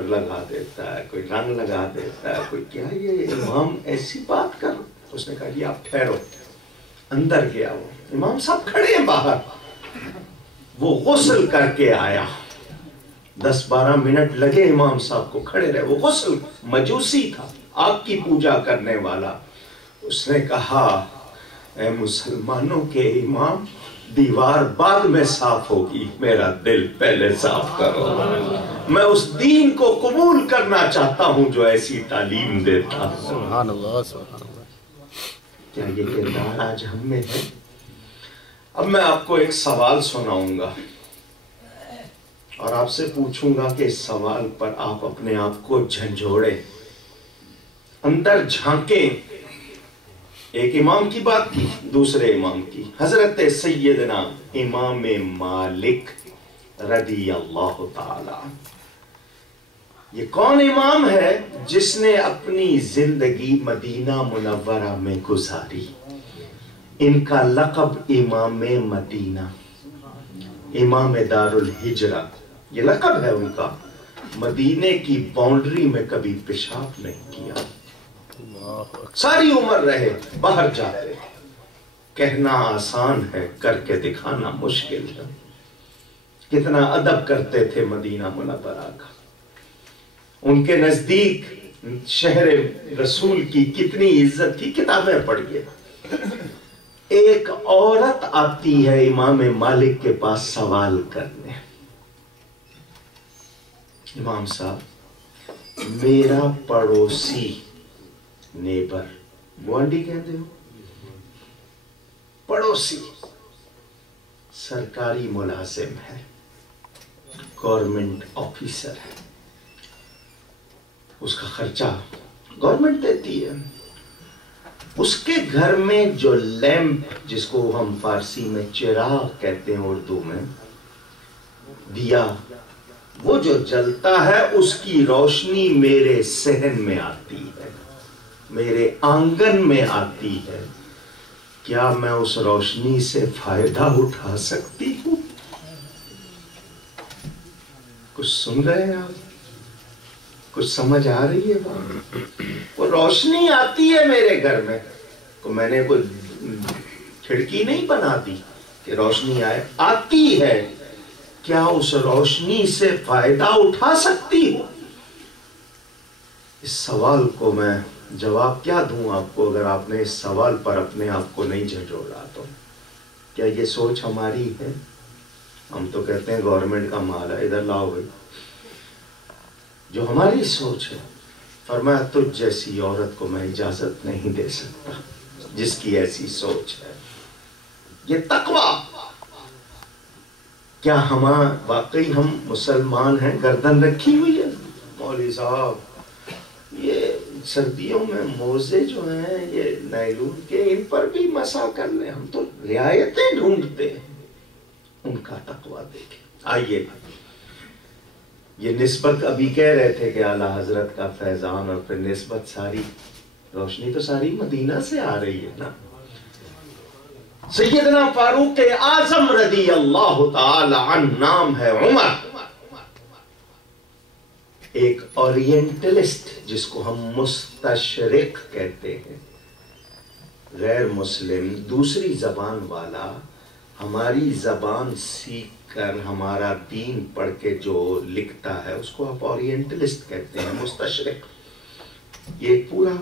لگا دیتا ہے، کوئی رنگ لگا دیتا ہے، کوئی کیا یہ امام ایسی بات کر. اس نے کہا جی آپ ٹھہرو. اندر گیا وہ، امام صاحب کھڑے ہیں باہر. وہ غسل کر کے آیا، 10-12 منٹ لگے امام صاحب کو، کھڑے رہے. وہ غسل، مجوسی تھا، آگ کی پوجا کرنے والا. اس نے کہا اے مسلمانوں کے امام، دیوار بعد میں صاف ہوگی، میرا دل پہلے صاف کرو. میں اس دین کو قبول کرنا چاہتا ہوں جو ایسی تعلیم دیتا. سبحان اللہ سبحان اللہ. کیا یہ کردار آج ہم میں ہے؟ اب میں آپ کو ایک سوال سناؤں گا اور آپ سے پوچھوں گا کہ اس سوال پر آپ اپنے آپ کو جھنجھوڑیں، اندر جھانکیں. ایک امام کی بات کی، دوسرے امام کی، حضرت سیدنا امام مالک رضی اللہ تعالی. یہ کون امام ہے جس نے اپنی زندگی مدینہ منورہ میں گزاری؟ ان کا لقب امام مدینہ، امام دار الہجرہ، یہ لقب ہے ان کا. مدینے کی باؤنڈری میں کبھی پیشاب نہیں کیا. ساری عمر رہے، باہر جاتے. کہنا آسان ہے، کر کے دکھانا مشکل ہے. کتنا ادب کرتے تھے مدینہ منورہ کا. ان کے نزدیک شہر رسول کی کتنی عزت تھی، کتابیں پڑھیے. ایک عورت آتی ہے امام مالک کے پاس سوال کرنے. امام صاحب، میرا پڑوسی، نیبر، گوانڈی کہتے ہو، پڑوسی سرکاری ملازم ہے، گورنمنٹ آفیسر ہے، اس کا خرچہ گورنمنٹ دیتی ہے. اس کے گھر میں جو لیمپ، جس کو ہم فارسی میں چراغ کہتے ہیں، اردو میں دیا، وہ جو جلتا ہے اس کی روشنی میرے صحن میں آتی ہے، میرے آنگن میں آتی ہے. کیا میں اس روشنی سے فائدہ اٹھا سکتی ہوں؟ کچھ سن رہے ہیں آپ؟ کچھ سمجھ آ رہی ہے بات؟ وہ روشنی آتی ہے میرے گھر میں، تو میں نے کوئی کھڑکی نہیں بنا دی کہ روشنی آئے، آتی ہے. کیا اس روشنی سے فائدہ اٹھا سکتی ہوں؟ اس سوال کو میں جواب کیا دوں آپ کو اگر آپ نے اس سوال پر اپنے آپ کو نہیں جھنجھوڑا تو؟ کیا یہ سوچ ہماری ہے؟ ہم تو کہتے ہیں گورنمنٹ کا مال ہے، ادھر لاؤ بھائی. جو ہماری سوچ ہے، فرمایا تجھ جیسی عورت کو میں اجازت نہیں دے سکتا جس کی ایسی سوچ ہے. یہ تقویٰ. کیا واقعی ہم مسلمان ہیں؟ گردن رکھی ہوئی ہے. مولوی صاحب، یہ سردیوں میں موزے جو ہیں یہ نائلون کے، ان پر بھی مسا کر لیں. ہم تو رعایتیں ڈھونڈتے ہیں. ان کا تقویٰ دیکھیں. آئیے، یہ نسبت ابھی کہہ رہے تھے کہ اعلیٰ حضرت کا فیضان، اور پھر نسبت ساری، روشنی تو ساری مدینہ سے آ رہی ہے نا. سیدنا فاروق اعظم رضی اللہ تعالی عنہ نام ہے عمر. ایک اورینٹلسٹ، جس کو ہم مستشرق کہتے ہیں، غیر مسلم، دوسری زبان والا، ہماری زبان سیکھ کر ہمارا دین پڑھ کے جو لکھتا ہے اس کو آپ اورینٹلسٹ کہتے ہیں، مستشرق. یہ ایک پورا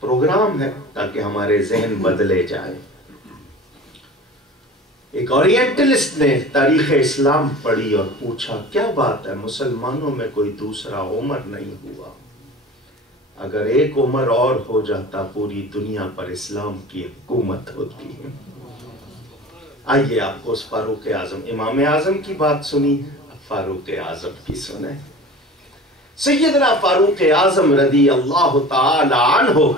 پروگرام ہے تاکہ ہمارے ذہن بدلے جائے. ایک اورینٹلسٹ نے تاریخ اسلام پڑھی اور پوچھا کیا بات ہے، مسلمانوں میں کوئی دوسرا عمر نہیں ہوا؟ اگر ایک عمر اور ہو جاتا پوری دنیا پر اسلام کی حکومت ہوتی ہے. آئیے آپ کو اس فاروق اعظم، امام اعظم کی بات سنی، فاروق اعظم کی سنیں. سیدنا فاروق اعظم رضی اللہ تعالی عنہ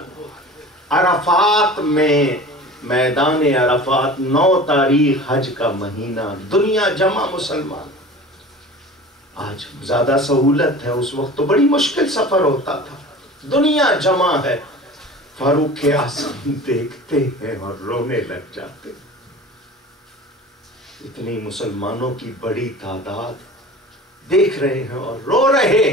عرفات میں، میدان عرفات، 9 تاریخ حج کا مہینہ، دنیا جمع مسلمان. آج زیادہ سہولت ہے، اس وقت تو بڑی مشکل سفر ہوتا تھا. دنیا جمع ہے. فاروق اعظم دیکھتے ہیں اور رونے لگ جاتے. اتنی مسلمانوں کی بڑی تعداد دیکھ رہے ہیں اور رو رہے.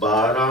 12